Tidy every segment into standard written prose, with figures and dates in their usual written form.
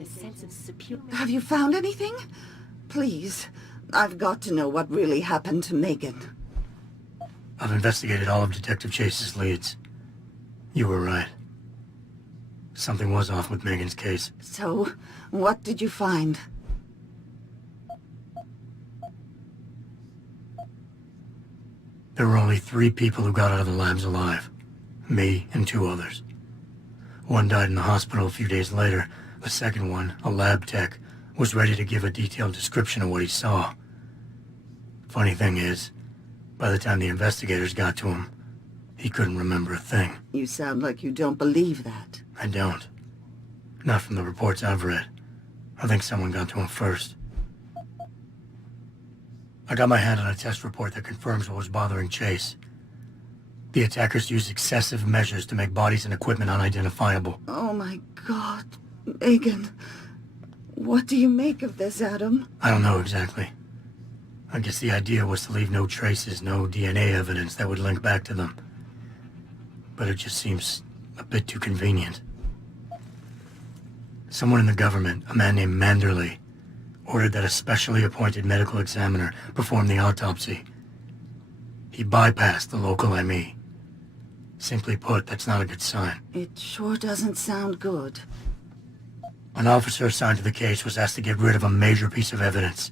A sense of superior. Have you found anything? Please, I've got to know what really happened to Megan. I've investigated all of Detective Chase's leads. You were right. Something was off with Megan's case. So, what did you find? There were only 3 people who got out of the labs alive. Me and 2 others. One died in the hospital a few days later. The second one, a lab tech, was ready to give a detailed description of what he saw. Funny thing is, by the time the investigators got to him, he couldn't remember a thing. You sound like you don't believe that. I don't. Not from the reports I've read. I think someone got to him first. I got my hand on a test report that confirms what was bothering Chase. The attackers used excessive measures to make bodies and equipment unidentifiable. Oh my God, Megan. What do you make of this, Adam? I don't know exactly. I guess the idea was to leave no traces, no DNA evidence that would link back to them. But it just seems a bit too convenient. Someone in the government, a man named Manderley, ordered that a specially appointed medical examiner perform the autopsy. He bypassed the local ME. Simply put, that's not a good sign. It sure doesn't sound good. An officer assigned to the case was asked to get rid of a major piece of evidence.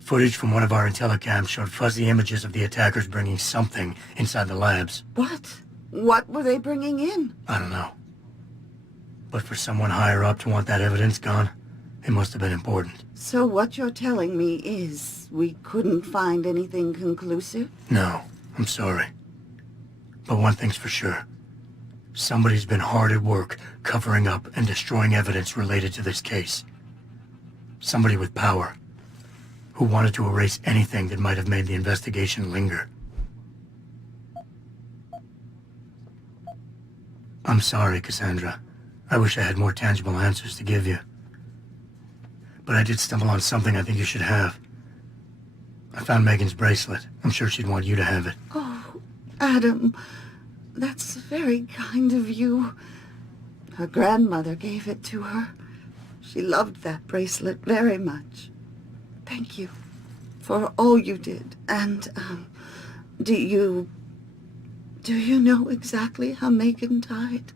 Footage from one of our intellicams showed fuzzy images of the attackers bringing something inside the labs. What? What were they bringing in? I don't know. But for someone higher up to want that evidence gone, it must have been important. So what you're telling me is we couldn't find anything conclusive? No, I'm sorry. But one thing's for sure. Somebody's been hard at work covering up and destroying evidence related to this case. Somebody with power, who wanted to erase anything that might have made the investigation linger. I'm sorry, Cassandra. I wish I had more tangible answers to give you. But I did stumble on something I think you should have. I found Megan's bracelet. I'm sure she'd want you to have it. Oh, Adam, that's very kind of you. Her grandmother gave it to her. She loved that bracelet very much. Thank you for all you did. And, do you know exactly how Megan died?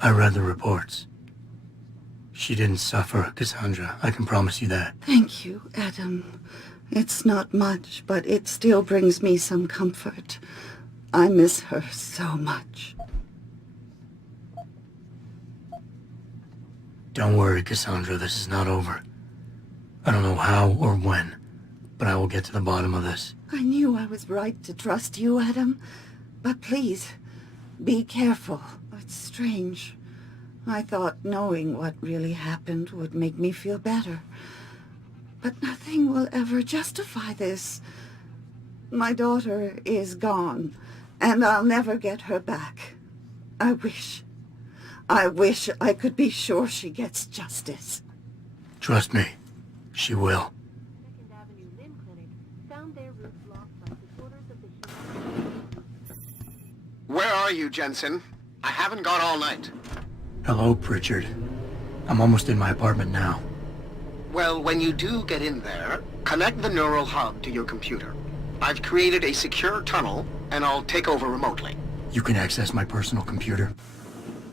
I read the reports. She didn't suffer, Cassandra. I can promise you that. Thank you, Adam. It's not much, but it still brings me some comfort. I miss her so much. Don't worry, Cassandra. This is not over. I don't know how or when, but I will get to the bottom of this. I knew I was right to trust you, Adam. But please, be careful. It's strange. I thought knowing what really happened would make me feel better. But nothing will ever justify this. My daughter is gone, and I'll never get her back. I wish I could be sure she gets justice. Trust me, she will. Second Avenue Limb Clinic found their roof blocked by disorders of the Where are you, Jensen? I haven't got all night. Hello, Pritchard. I'm almost in my apartment now. Well, when you do get in there, connect the neural hub to your computer. I've created a secure tunnel, and I'll take over remotely. You can access my personal computer.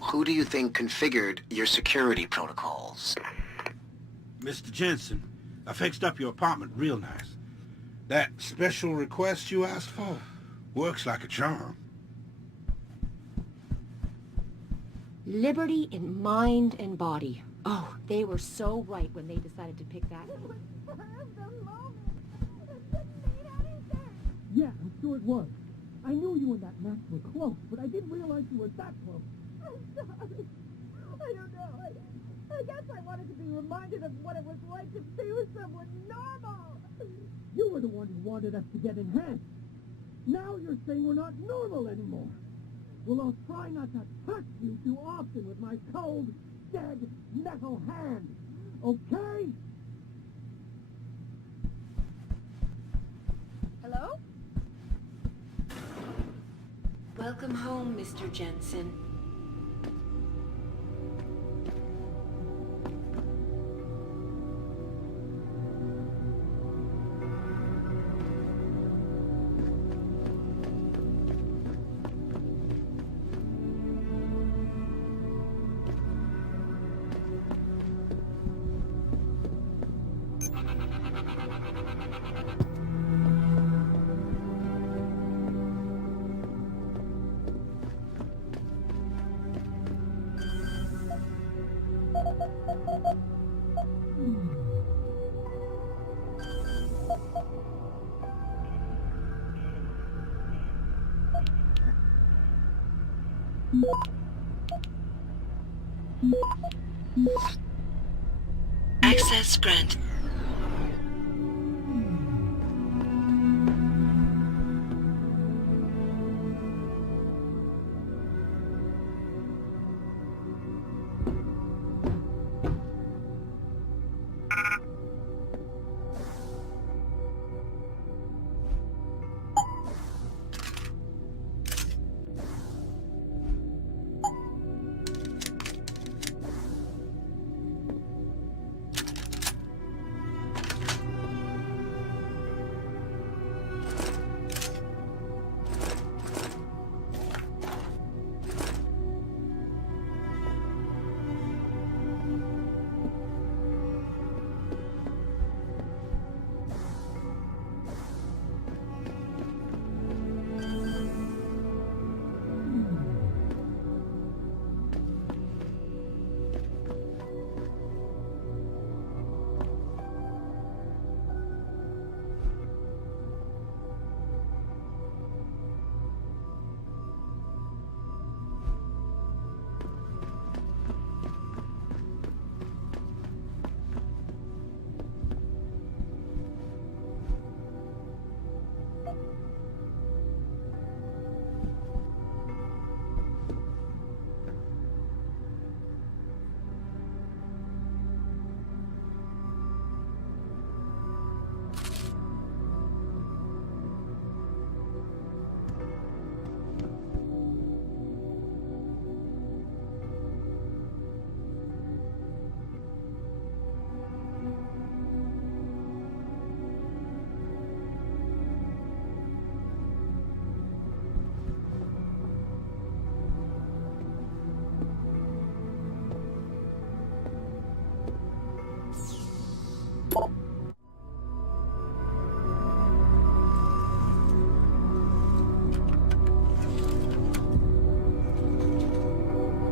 Who do you think configured your security protocols? Mr. Jensen, I fixed up your apartment real nice. That special request you asked for works like a charm. liberty in mind and body. Oh, they were so right when they decided to pick that. It was the moment. It didn't mean anything. Yeah, I'm sure it was. I knew you and that Max were close, but I didn't realize you were that close. I'm sorry. I don't know. I guess I wanted to be reminded of what it was like to be with someone normal. You were the one who wanted us to get enhanced. Now you're saying we're not normal anymore. Well, I'll try not to touch you too often with my cold, dead, metal hand. Okay? Hello? Welcome home, Mr. Jensen. Access granted.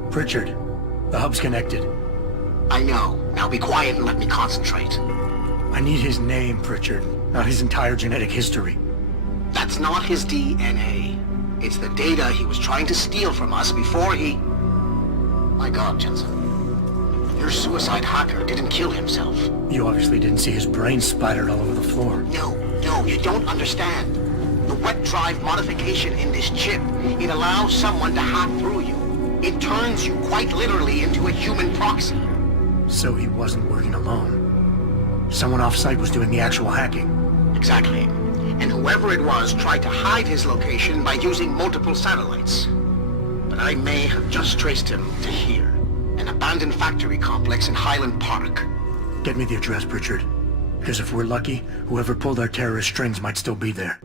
Pritchard, the hub's connected. I know. Now be quiet and let me concentrate. I need his name, Pritchard, not his entire genetic history. That's not his DNA. It's the data he was trying to steal from us before he... My God, Jensen. Your suicide hacker didn't kill himself. You obviously didn't see his brain splattered all over the floor. No, you don't understand. The wet drive modification in this chip, it allows someone to hack through you. It turns you quite literally into a human proxy. So he wasn't working alone. Someone off-site was doing the actual hacking. Exactly. And whoever it was tried to hide his location by using multiple satellites. But I may have just traced him to here, an abandoned factory complex in Highland Park. Get me the address, Pritchard. Because if we're lucky, whoever pulled our terrorist strings might still be there.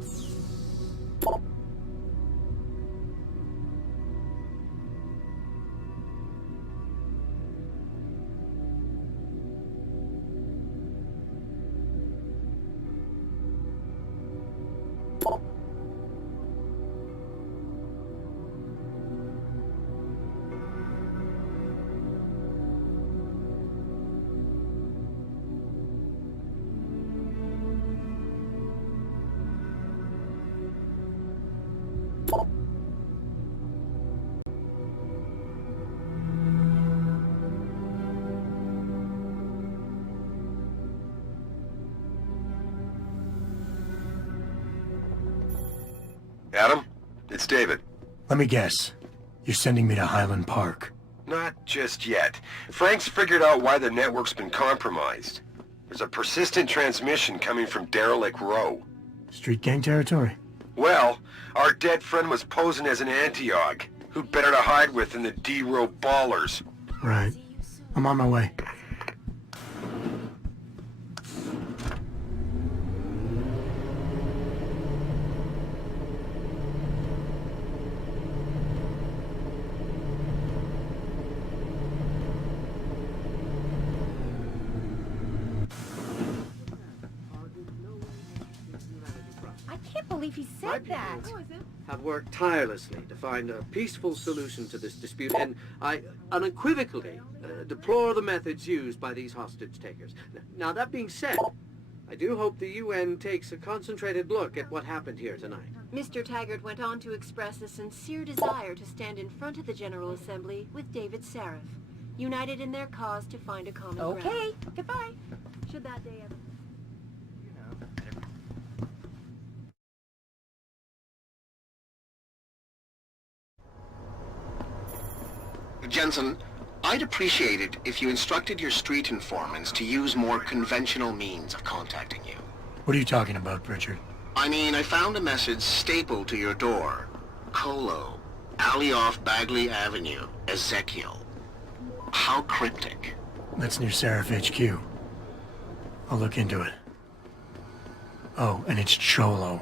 Adam, it's David. Let me guess. You're sending me to Highland Park. Not just yet. Frank's figured out why the network's been compromised. There's a persistent transmission coming from Derelict Row. Street gang territory? Well, our dead friend was posing as an anti-aug. Who better to hide with than the D-row ballers? Right. I'm on my way. I can't believe he said that. Have worked tirelessly to find a peaceful solution to this dispute, and I unequivocally deplore the methods used by these hostage takers. Now, that being said, I do hope the UN takes a concentrated look at what happened here tonight. Mr. Taggart went on to express a sincere desire to stand in front of the General Assembly with David Sarif, united in their cause to find a common ground. Okay, goodbye. Should that day ever... Jensen, I'd appreciate it if you instructed your street informants to use more conventional means of contacting you. What are you talking about, Pritchard? I mean, I found a message stapled to your door. Colo, alley off Bagley Avenue, Ezekiel. How cryptic. That's near Seraph HQ. I'll look into it. Oh, and it's Cholo.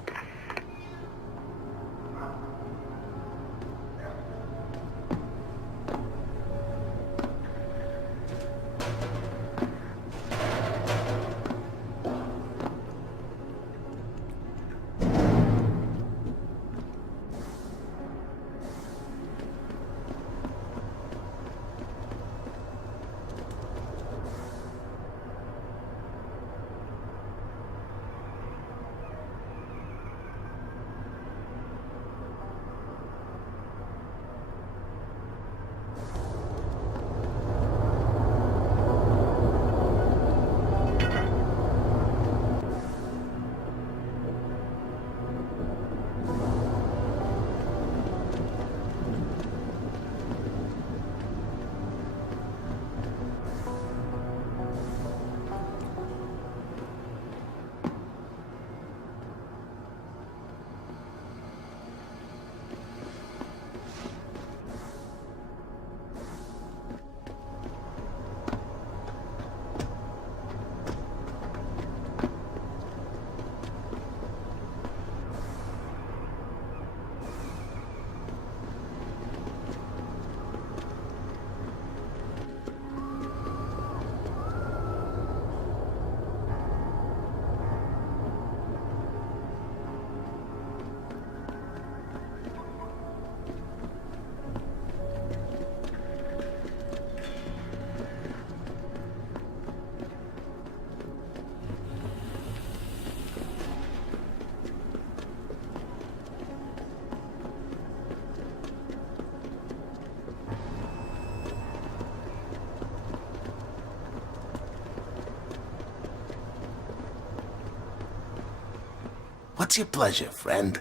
What's your pleasure, friend?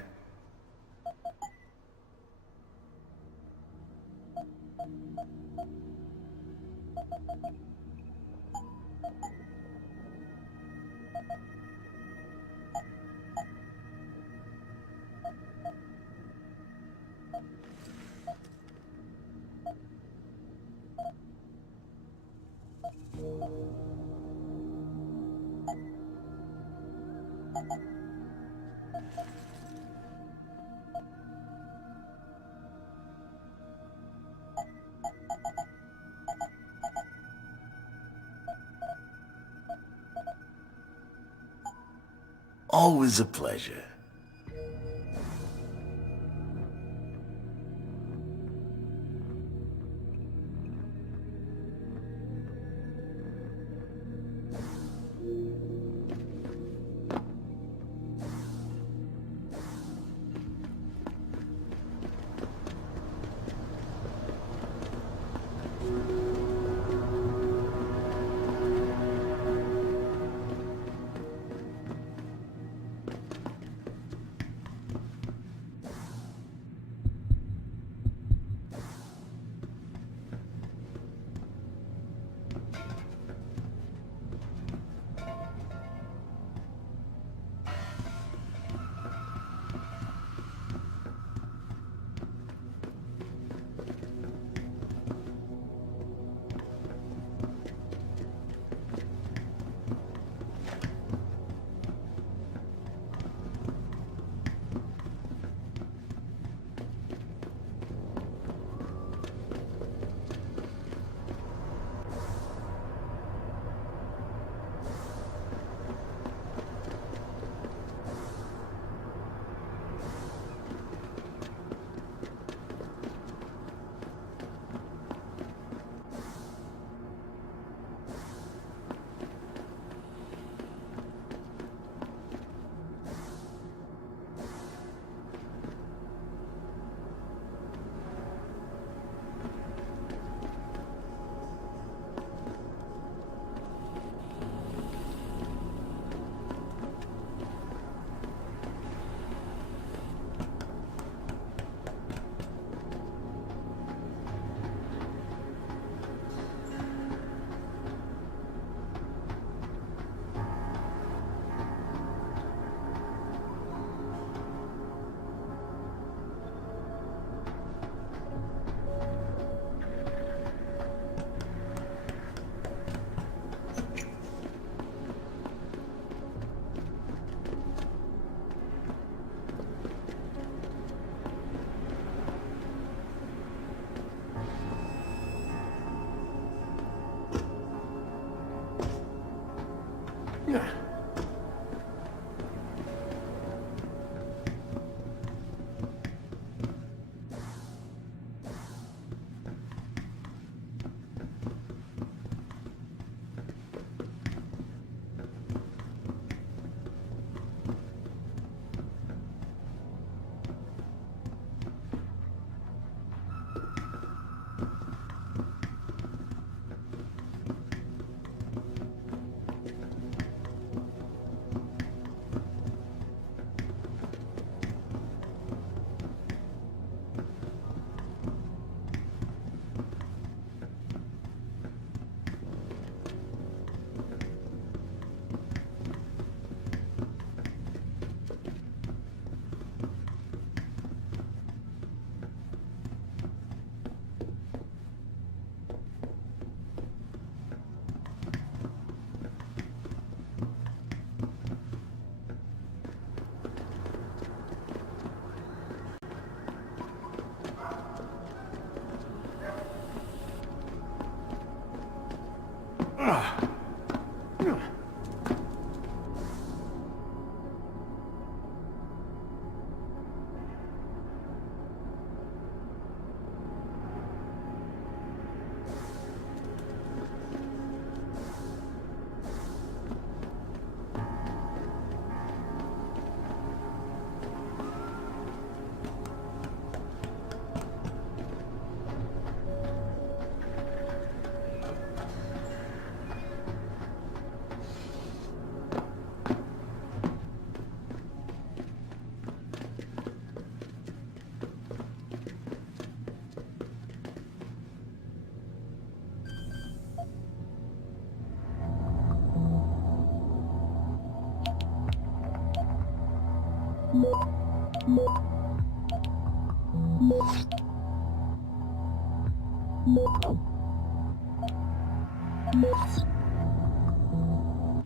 Always a pleasure.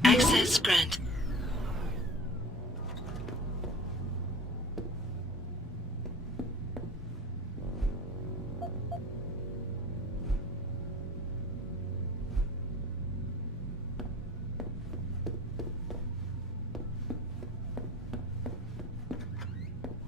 Access granted.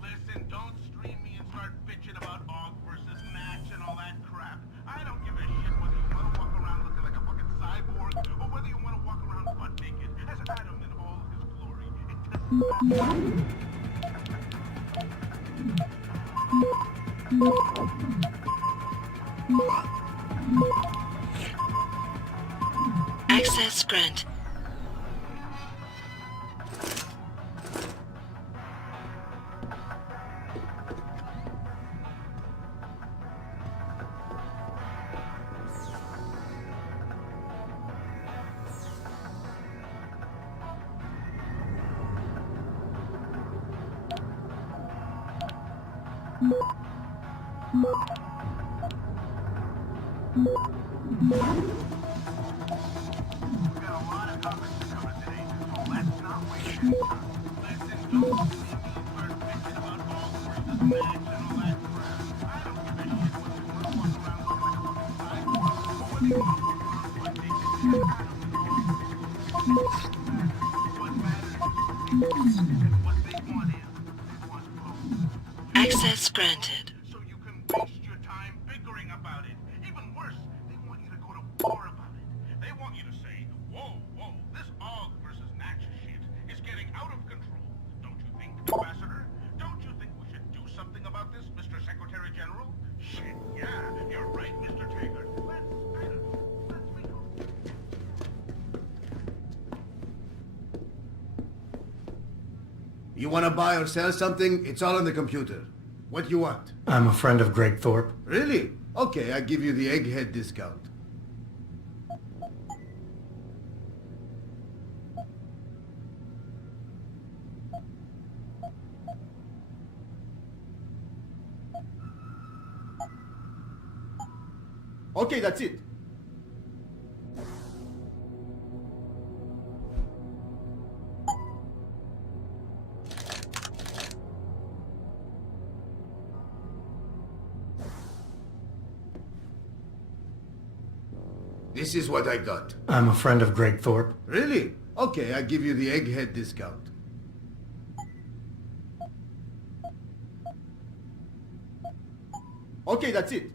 Listen, don't stream me and start bitching about aug versus match and all that crap. I don't give a shit whether you want to walk around looking like a fucking cyborg or whether you want to walk around butt naked as Adam in all his glory. It doesn't matter. Access granted. Access granted. So you can waste your time bickering about it. Even worse, they want you to go to war about it. They want you to say, whoa, this aug versus natch shit is getting out of control. Don't you think, Ambassador? Don't you think we should do something about this, Mr. Secretary General? Shit, yeah, you're right, Mr. Taggart. Let's meet him. You want to buy or sell something? It's all on the computer. What you want? I'm a friend of Greg Thorpe. Really? Okay, I give you the egghead discount. Okay, that's it. This is what I got. I'm a friend of Greg Thorpe. Really? Okay, I give you the egghead discount. Okay, that's it.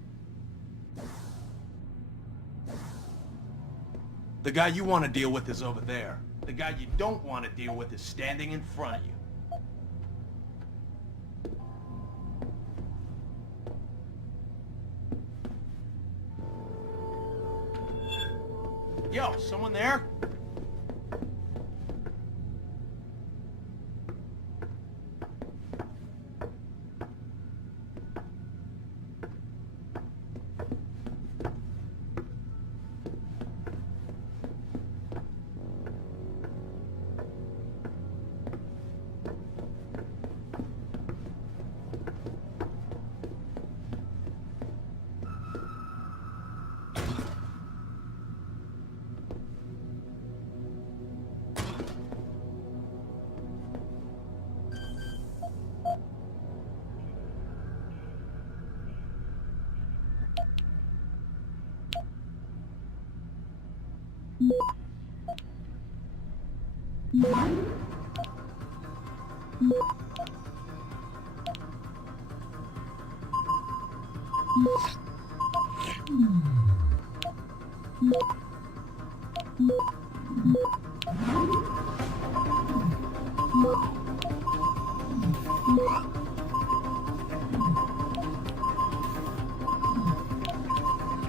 The guy you want to deal with is over there. The guy you don't want to deal with is standing in front of you. Yo, someone there?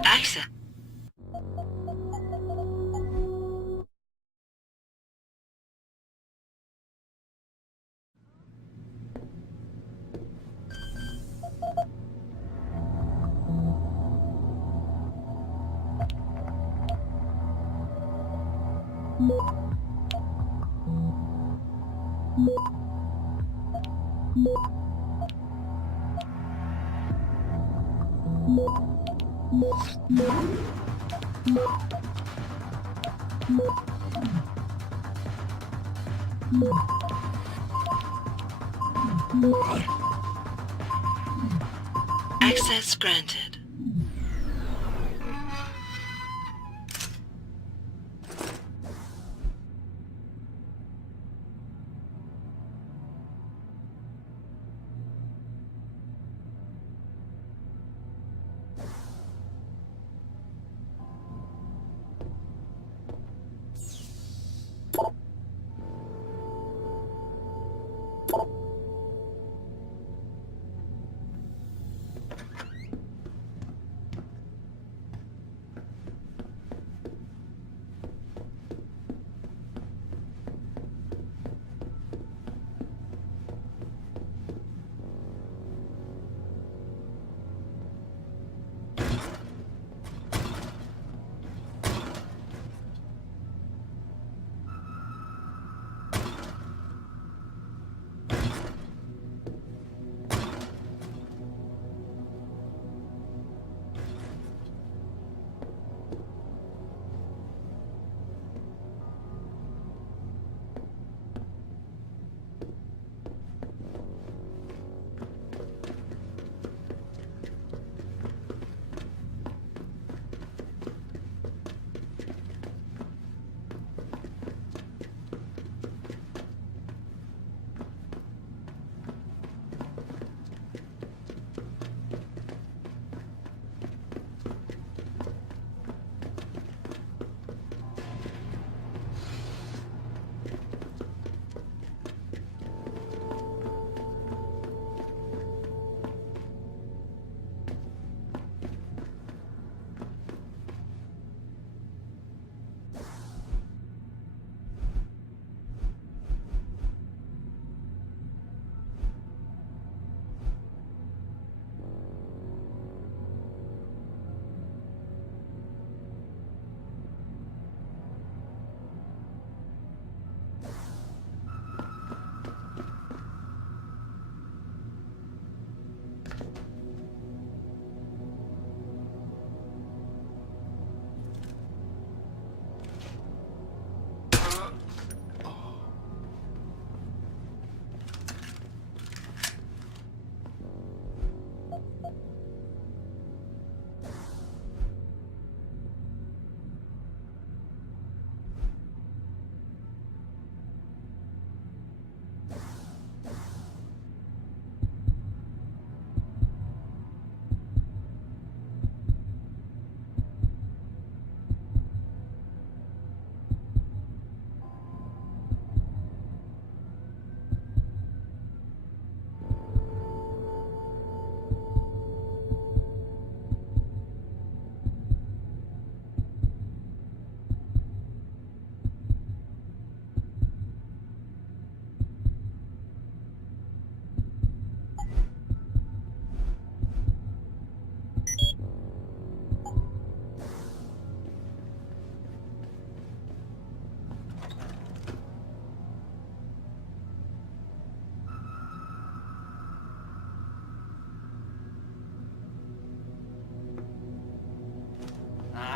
Access. Access granted.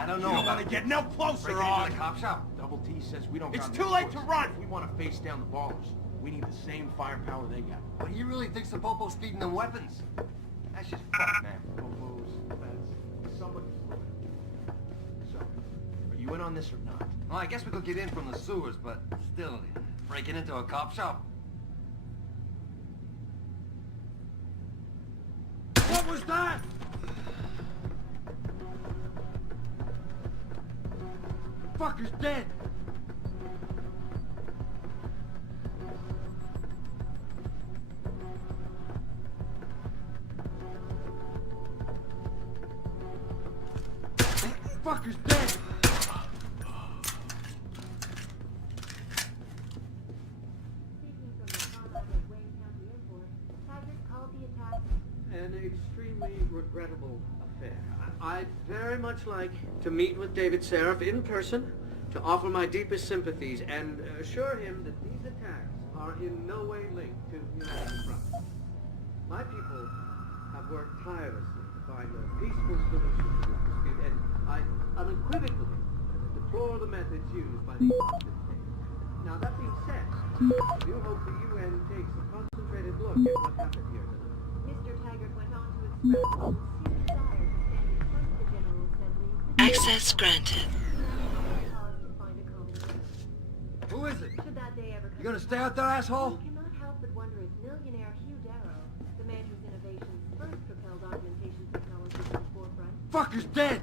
I don't know. You don't want to get no closer, Break into the cop shop. Double T says we don't. It's got too no late choice. to run. If we want to face down the ballers, we need the same firepower they got. But he really thinks the Popo's feeding them weapons. That's just fuck, man. Popos, that's somebody's looking. So, are you in on this or not? Well, I guess we could get in from the sewers, but still, breaking into a cop shop. What was that? Fucker's dead! Fucker's dead! An extremely regrettable affair. I'd very much like to meet with David Seraph in person to offer my deepest sympathies and assure him that these attacks are in no way linked to United Front. My people have worked tirelessly to find a peaceful solution to this dispute, and I unequivocally deplore the methods used by these hostage takers. Now, that being said, I do hope the UN takes a concentrated look at what happened here tonight. Mr. Taggart went on to express a sincere desire to stand in front of the General Assembly with Access granted. cause to find a compromise. Who is it? Should that day ever come, You gonna stay out there, asshole? we cannot help but wonder if millionaire Hugh Darrow, the man whose innovations first propelled augmentation technology to the forefront, Fucker's dead!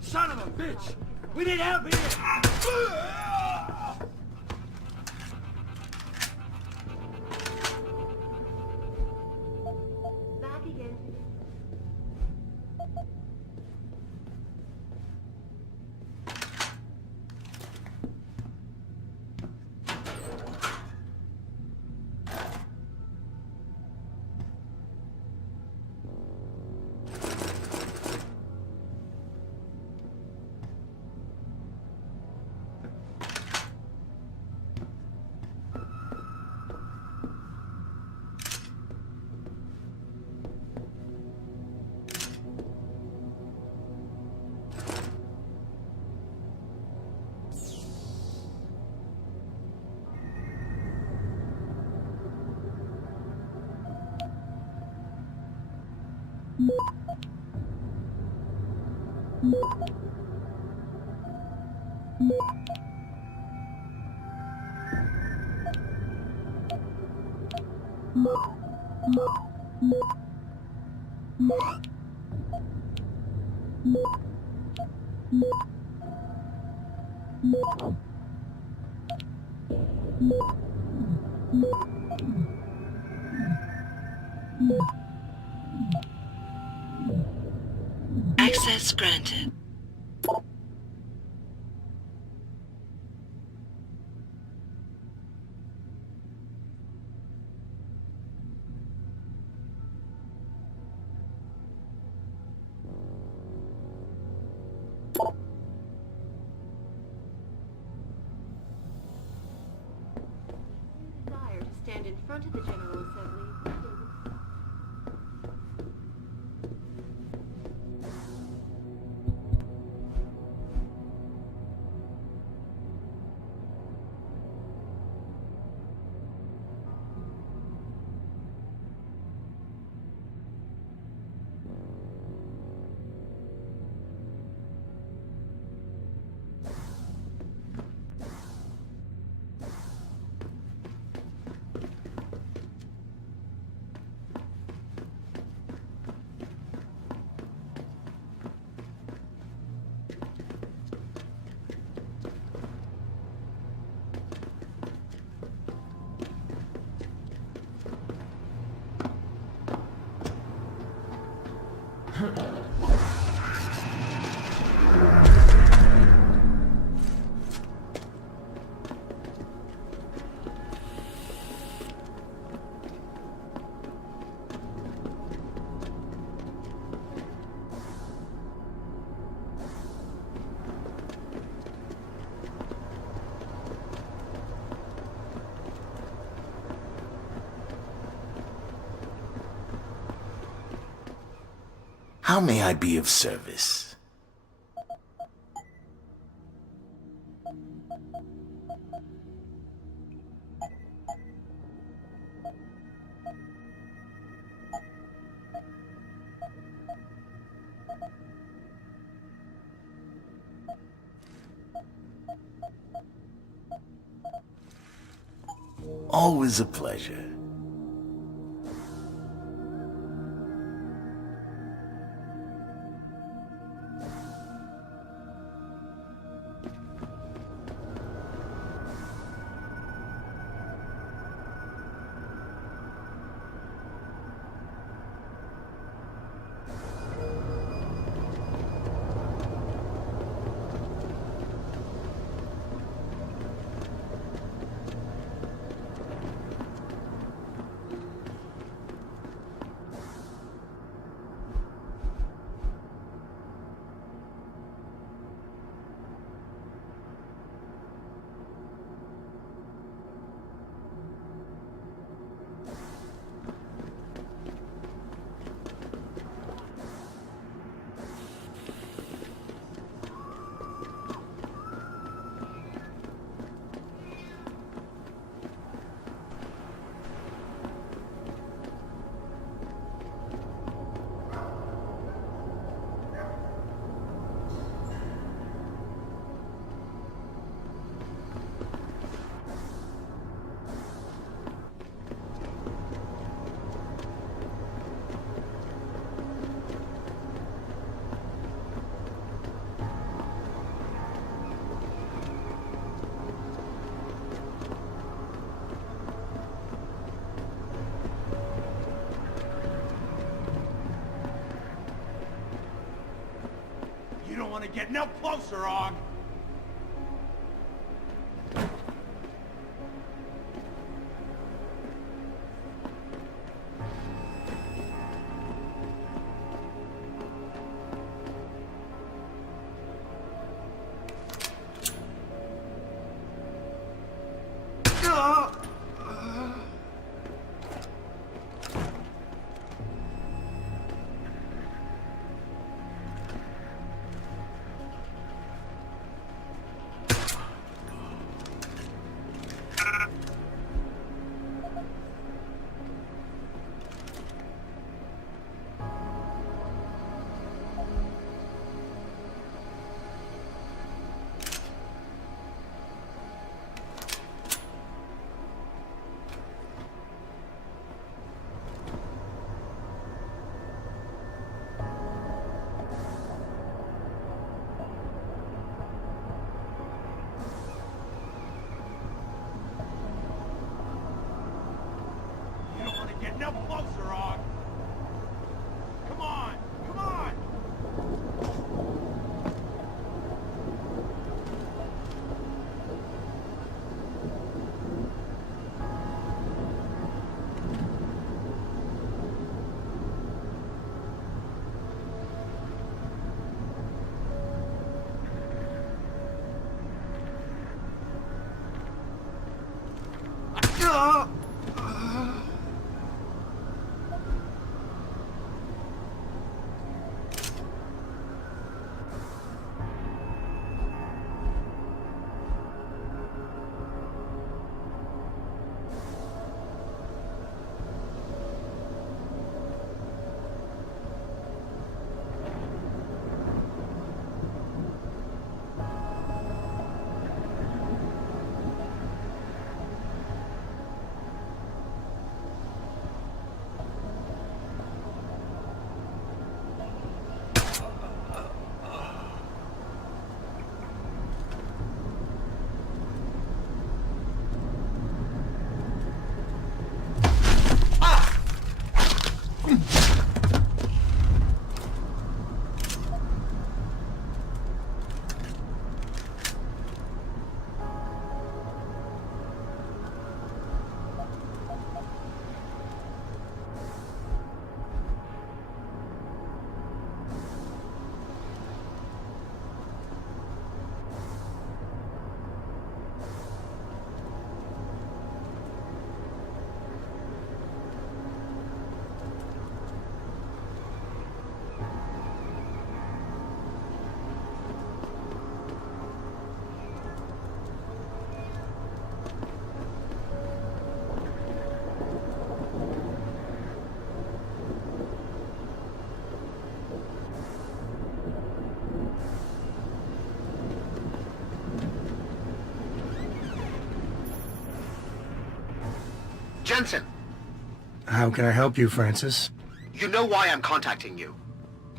Son of a bitch! We need help here! back again to Access granted. desire to stand in front of the General Assembly with David. How may I be of service? Always a pleasure. You don't want to get no closer, Aug! Get no closer, Aug! Come on! Come on! Jensen. How can I help you, Francis? You know why I'm contacting you.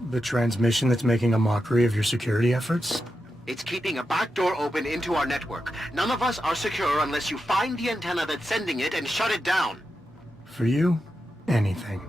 The transmission that's making a mockery of your security efforts? It's keeping a back door open into our network. None of us are secure unless you find the antenna that's sending it and shut it down. For you, anything.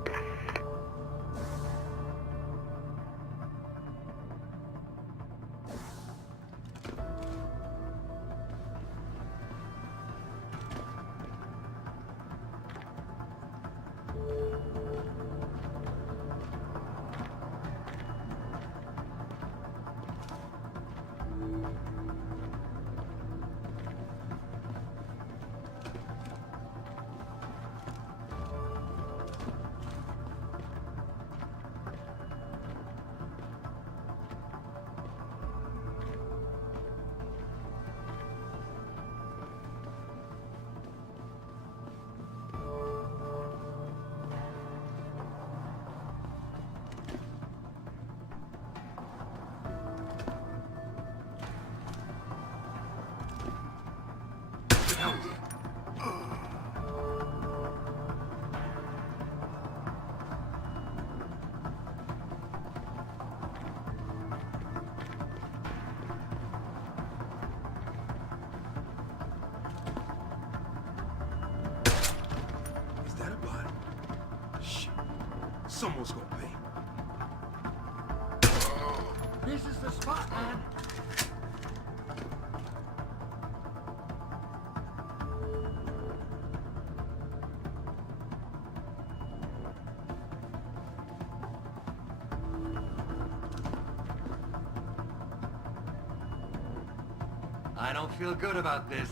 Someone's gonna pay. This is the spot, man. I don't feel good about this.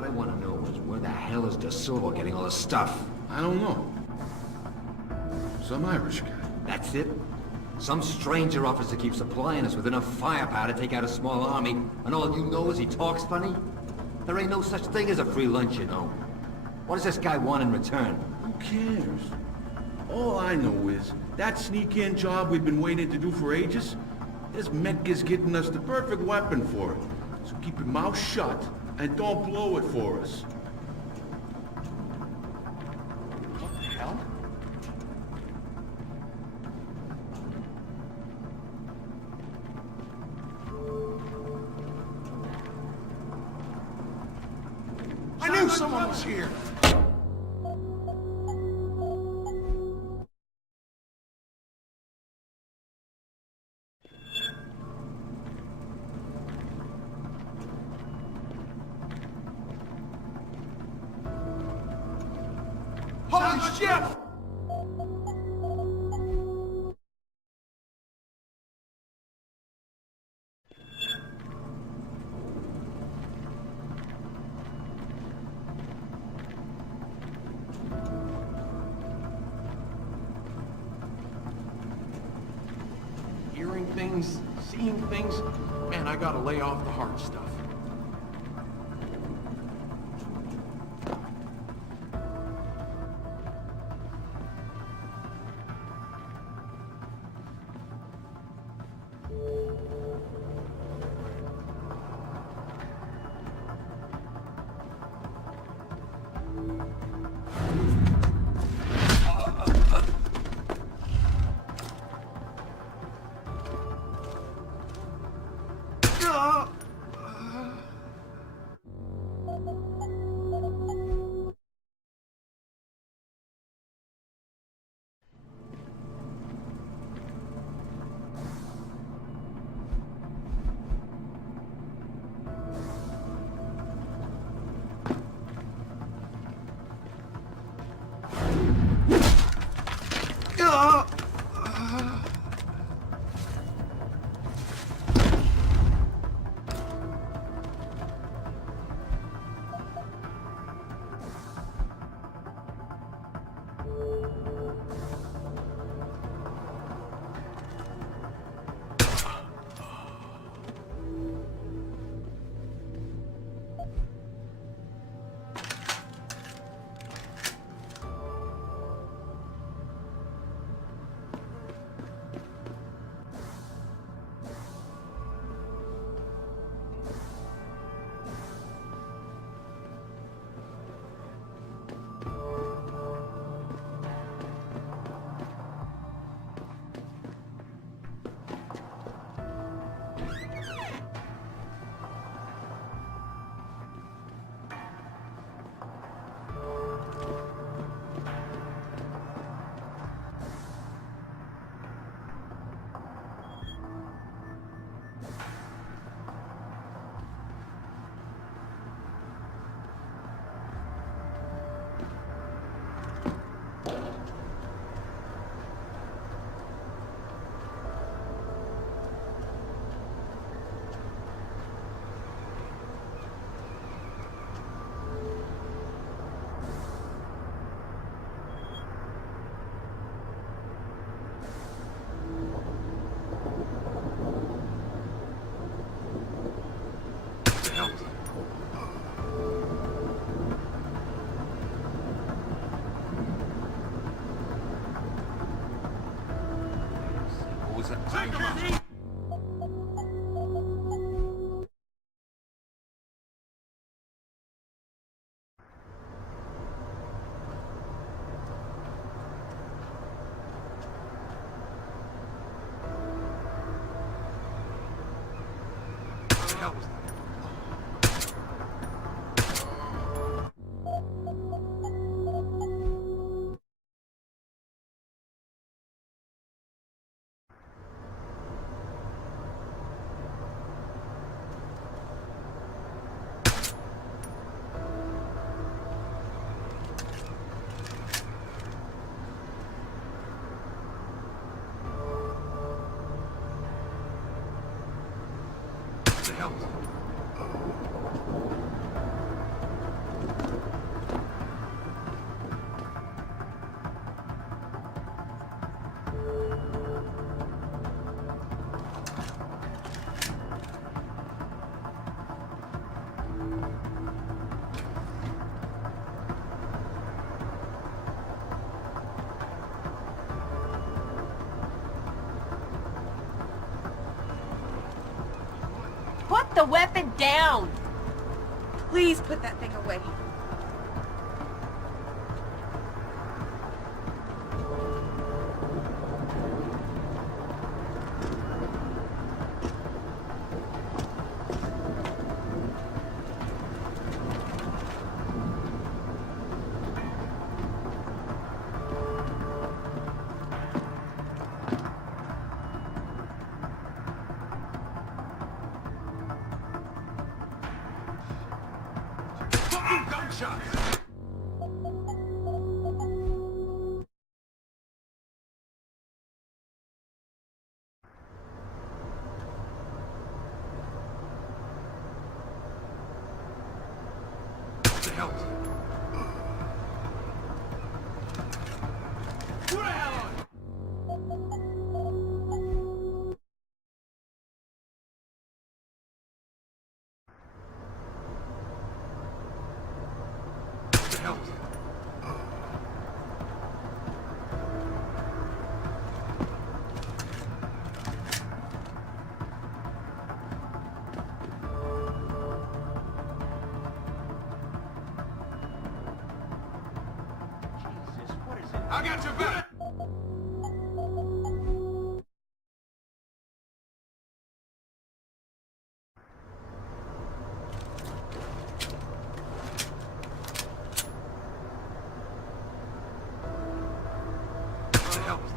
What I want to know is where the hell is De Silva getting all this stuff? I don't know. Some Irish guy. That's it? Some stranger officer keeps supplying us with enough firepower to take out a small army, and all you know is he talks funny? There ain't no such thing as a free lunch, you know. What does this guy want in return? Who cares? All I know is, that sneak-in job we've been waiting to do for ages, this mech is getting us the perfect weapon for it. So keep your mouth shut, and don't blow it for us. What the hell? I knew someone was here! Holy shit! Hearing things, seeing things, man, I gotta lay off the hard stuff. hell was that? What the hell was that? Put the weapon down! Please put that thing away. Gunshots! What the hell? Who the hell are you? What the hell was that? Jesus, what is it? I got your back! What the hell was that?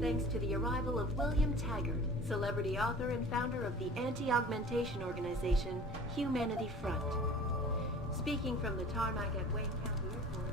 thanks to the arrival of William Taggart, celebrity author and founder of the anti-augmentation organization Humanity Front. Speaking from the tarmac at Wayne County Airport.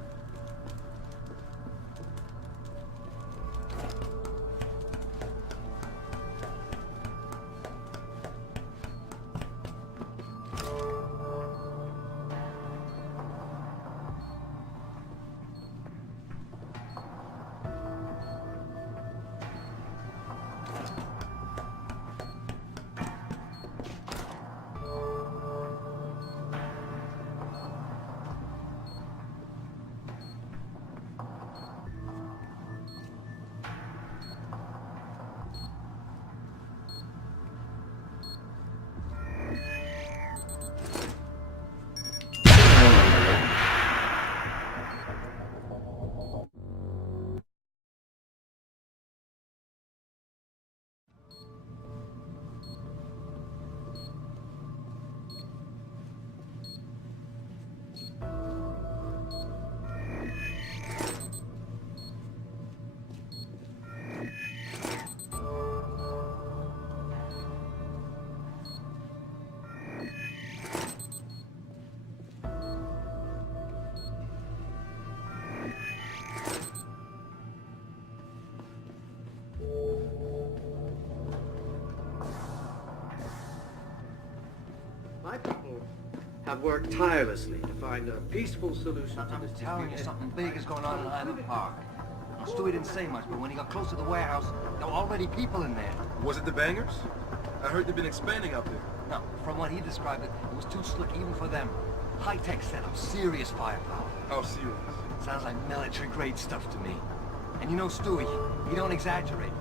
My people have worked tirelessly to find a peaceful solution to this dispute. I'm telling you, something big is going on in Highland Park. Now, Stewie didn't say much, but when he got close to the warehouse, there were already people in there. Was it the bangers? I heard they've been expanding out there. No, from what he described it was too slick even for them. High-tech setup, serious firepower. How serious? Sounds like military-grade stuff to me. And you know Stewie, he don't exaggerate.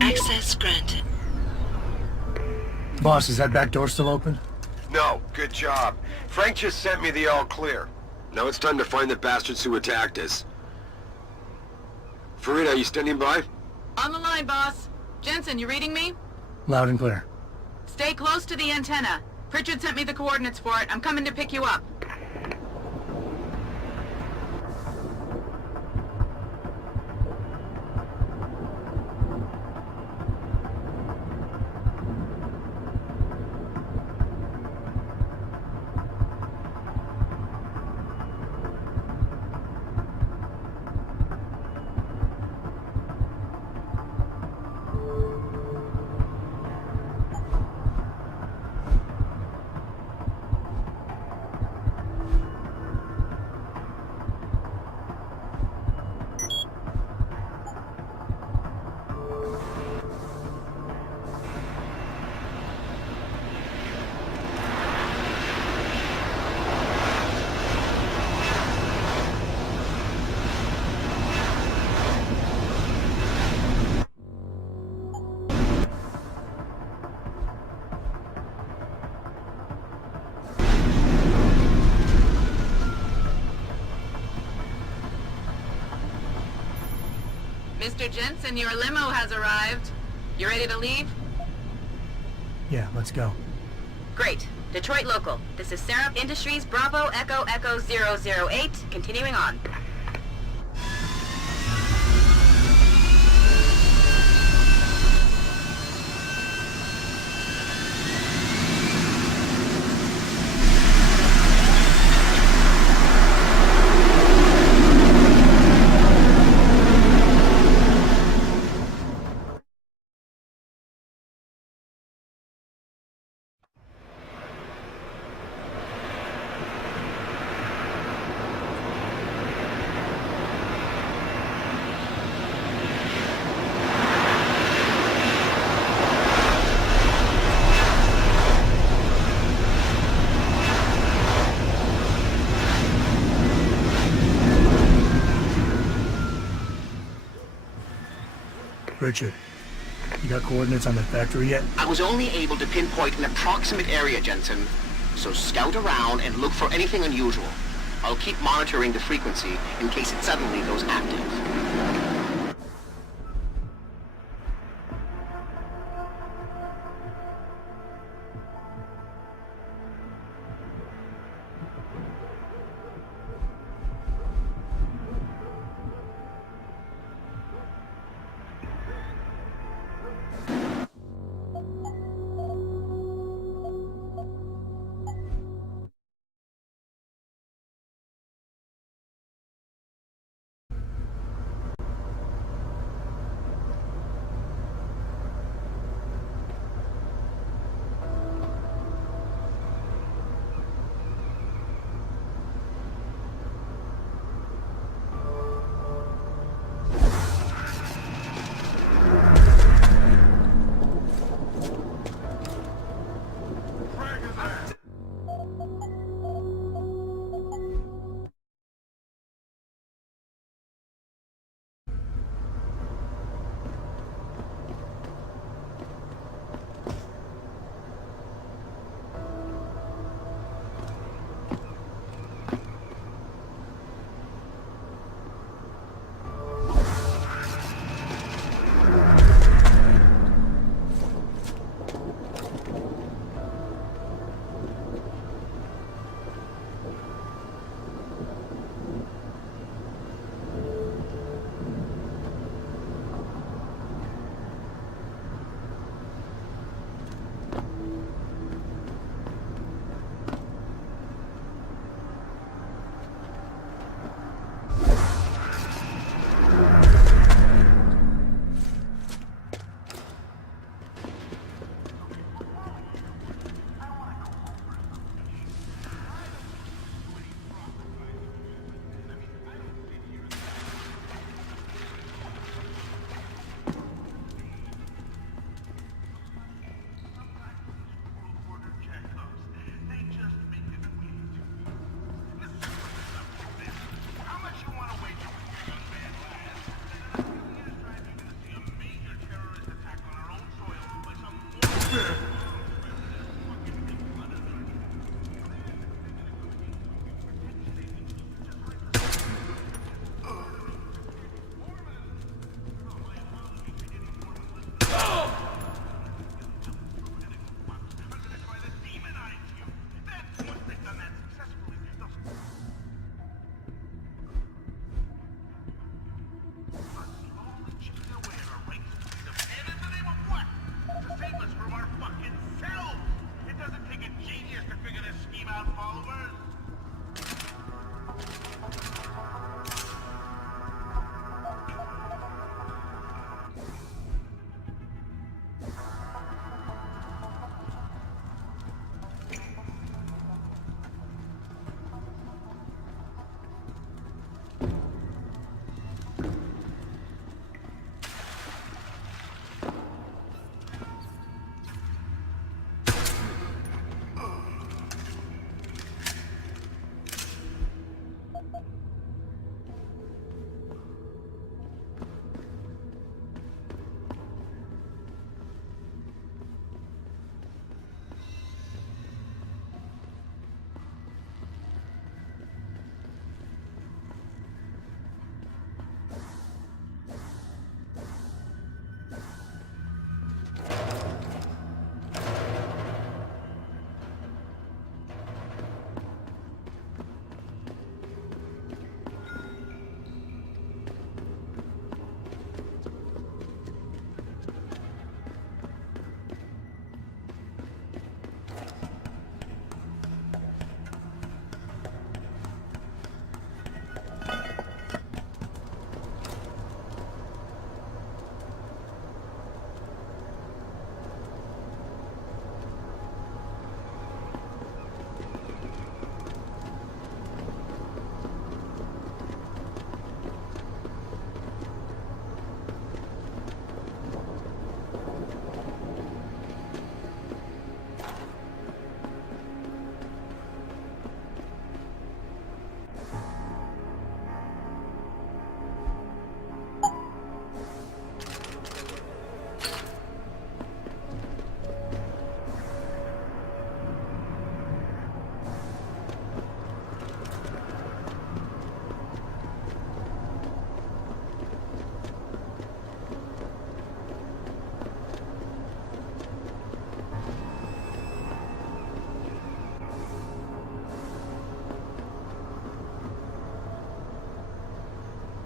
Access granted. Boss, is that back door still open? No, good job. Frank just sent me the all clear. Now it's time to find the bastards who attacked us. Farida, you standing by? On the line, boss. Jensen, you reading me? Loud and clear. Stay close to the antenna. Pritchard sent me the coordinates for it. I'm coming to pick you up. Mr. Jensen, your limo has arrived. You ready to leave? Yeah, let's go. Great. Detroit local. This is Seraph Industries Bravo Echo Echo 008, continuing on. Richard, you got coordinates on the factory yet? I was only able to pinpoint an approximate area, Jensen. So scout around and look for anything unusual. I'll keep monitoring the frequency in case it suddenly goes active.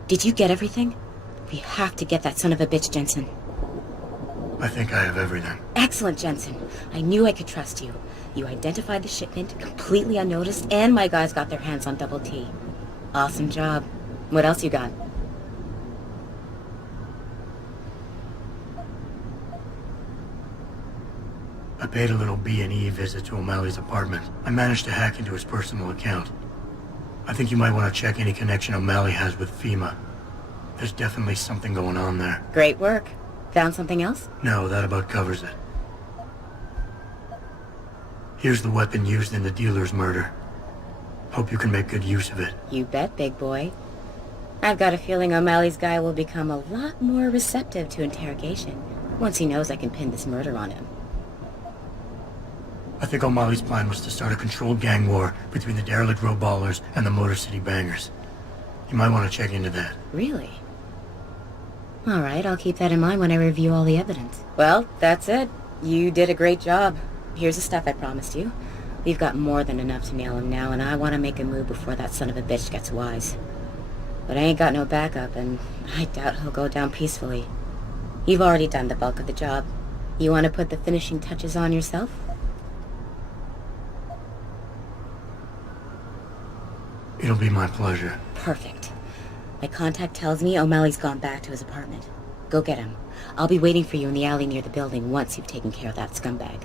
Did you get everything? We have to get that son of a bitch, Jensen. I think I have everything. Excellent, Jensen. I knew I could trust you. You identified the shipment completely unnoticed, and my guys got their hands on Double T. Awesome job. What else you got? I paid a little B&E visit to O'Malley's apartment. I managed to hack into his personal account. I think you might want to check any connection O'Malley has with FEMA. There's definitely something going on there. Great work. Found something else? No, that about covers it. Here's the weapon used in the dealer's murder. Hope you can make good use of it. You bet, big boy. I've got a feeling O'Malley's guy will become a lot more receptive to interrogation once he knows I can pin this murder on him. I think O'Malley's plan was to start a controlled gang war between the derelict road ballers and the Motor City bangers. You might want to check into that. Really? All right, I'll keep that in mind when I review all the evidence. Well, that's it. You did a great job. Here's the stuff I promised you. We've got more than enough to nail him now, and I want to make a move before that son of a bitch gets wise. But I ain't got no backup, and I doubt he'll go down peacefully. You've already done the bulk of the job. You want to put the finishing touches on yourself? It'll be my pleasure. Perfect. My contact tells me O'Malley's gone back to his apartment. Go get him. I'll be waiting for you in the alley near the building once you've taken care of that scumbag.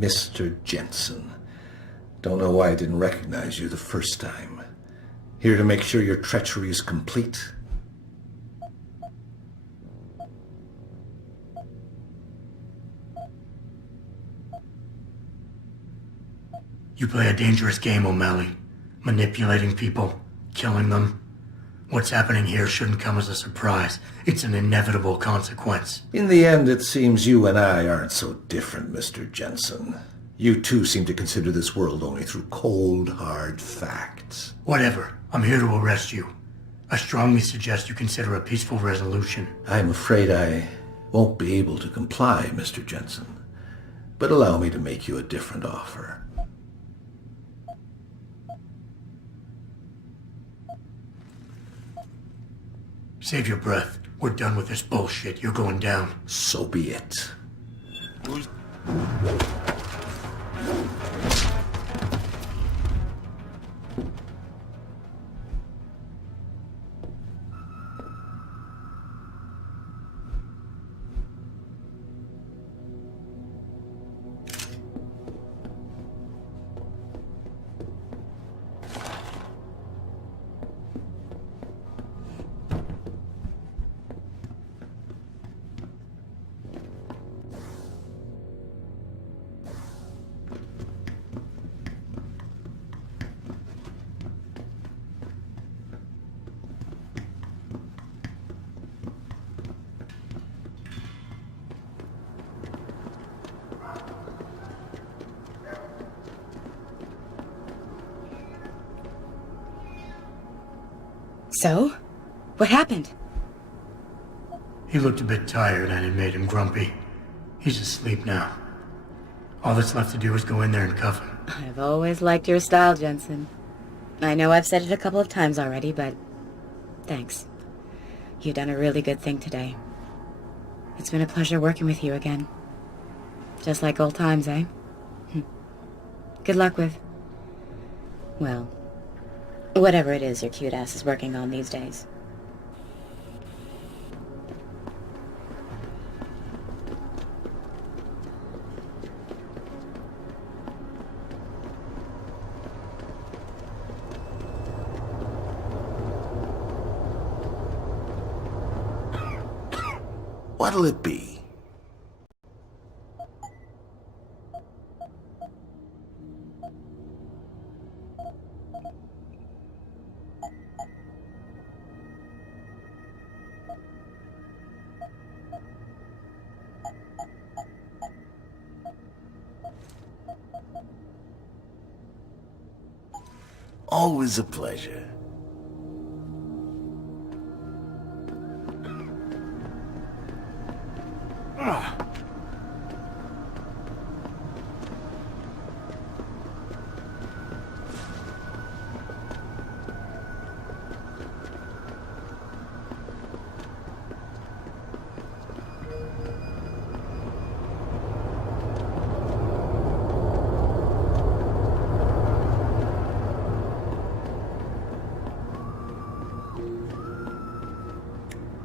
Mr. Jensen. Don't know why I didn't recognize you the first time. Here to make sure your treachery is complete. You play a dangerous game, O'Malley. Manipulating people, killing them. What's happening here shouldn't come as a surprise. It's an inevitable consequence. In the end, it seems you and I aren't so different, Mr. Jensen. You too seem to consider this world only through cold, hard facts. Whatever. I'm here to arrest you. I strongly suggest you consider a peaceful resolution. I'm afraid I won't be able to comply, Mr. Jensen. But allow me to make you a different offer. Save your breath. We're done with this bullshit. You're going down. So be it. So? What happened? He looked a bit tired and it made him grumpy. He's asleep now. All that's left to do is go in there and cuff him. I've always liked your style, Jensen. I know I've said it a couple of times already, but thanks. You've done a really good thing today. It's been a pleasure working with you again. Just like old times, eh? Good luck with, well, whatever it is your cute ass is working on these days. What'll it be? Always a pleasure.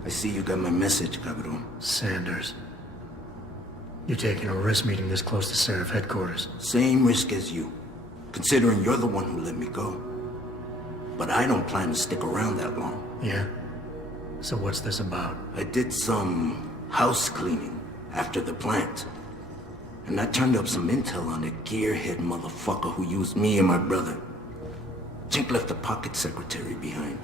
I see you got my message, Cabrón. Sanders. You're taking a risk meeting this close to Seraph headquarters. Same risk as you, considering you're the one who let me go. But I don't plan to stick around that long. Yeah? So what's this about? I did some house cleaning after the plant. And I turned up some intel on a gearhead motherfucker who used me and my brother. Chink left a pocket secretary behind.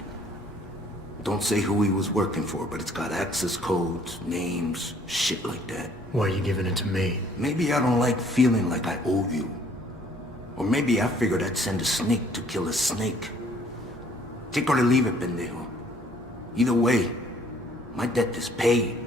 Don't say who he was working for, but it's got access codes, names, shit like that. Why are you giving it to me? Maybe I don't like feeling like I owe you. Or maybe I figured I'd send a snake to kill a snake. Take or leave it, pendejo. Either way, my debt is paid.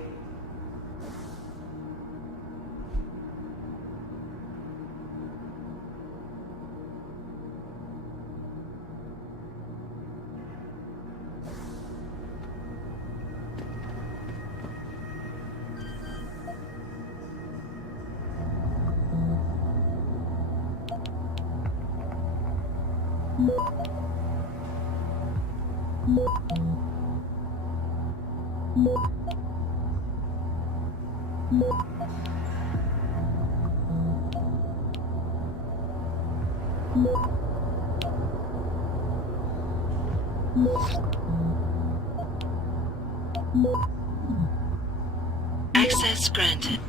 Access granted.